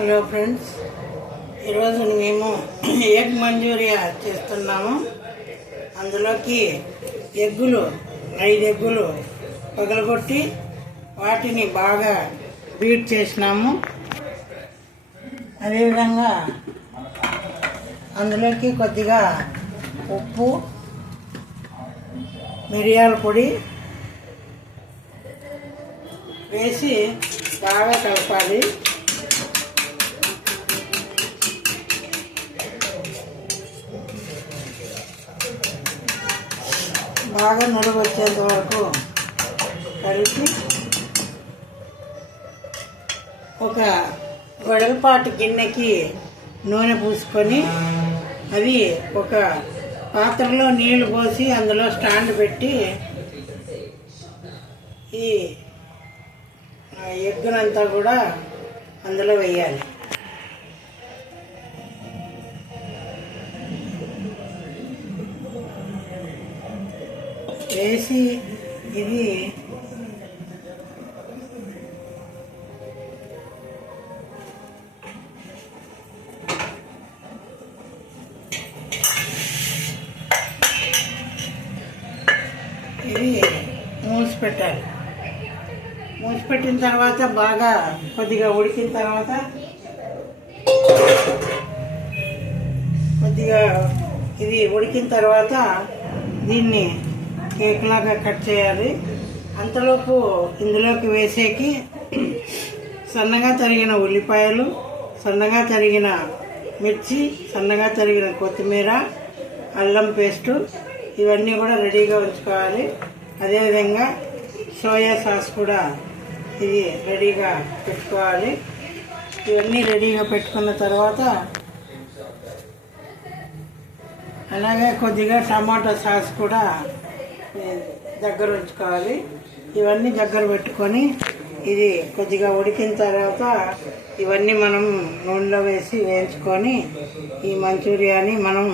Hello friends, ఈరోజు మేము egg Manchuria చేస్తున్నాము. అందులోకి ఎగ్గులు 5 ఎగ్గులు పగలగొట్టి వాటిని బాగా బీట్ చేసినాము. అదేవిధంగా అందులోకి కొద్దిగా ఉప్పు, మిరియాల పొడి వేసి బాగా కలపాలి. బాగా నురుగు వచ్చేంత వరకు కలిపి ఒక వెడల్పాటి గిన్నెకి నూనె పూసుకొని అది ఒక పాత్రలో నీళ్లు పోసి అందులో స్టాండ్ పెట్టి ఈ ఎగ్గునంతా కూడా అందులో వేయాలి. వేసి ఇది మూసి పెట్టాలి. మూసి పెట్టిన తర్వాత బాగా కొద్దిగా ఉడికిన తర్వాత ఇది ఉడికిన తర్వాత దీన్ని కేక్ లాగా కట్ చేయాలి. అంతలోపు ఇందులోకి వేసేకి సన్నగా తరిగిన ఉల్లిపాయలు, సన్నగా తరిగిన మిర్చి, సన్నగా తరిగిన కొత్తిమీర, అల్లం పేస్టు ఇవన్నీ కూడా రెడీగా ఉంచుకోవాలి. అదేవిధంగా సోయా సాస్ కూడా ఇది రెడీగా పెట్టుకోవాలి. ఇవన్నీ రెడీగా పెట్టుకున్న తర్వాత అలాగే కొద్దిగా టమాటా సాస్ కూడా దగ్గర ఉంచుకోవాలి. ఇవన్నీ దగ్గర పెట్టుకొని ఇది కొద్దిగా ఉడికిన తర్వాత ఇవన్నీ మనం నూనెలో వేసి వేయించుకొని ఈ మంచూరియాని మనం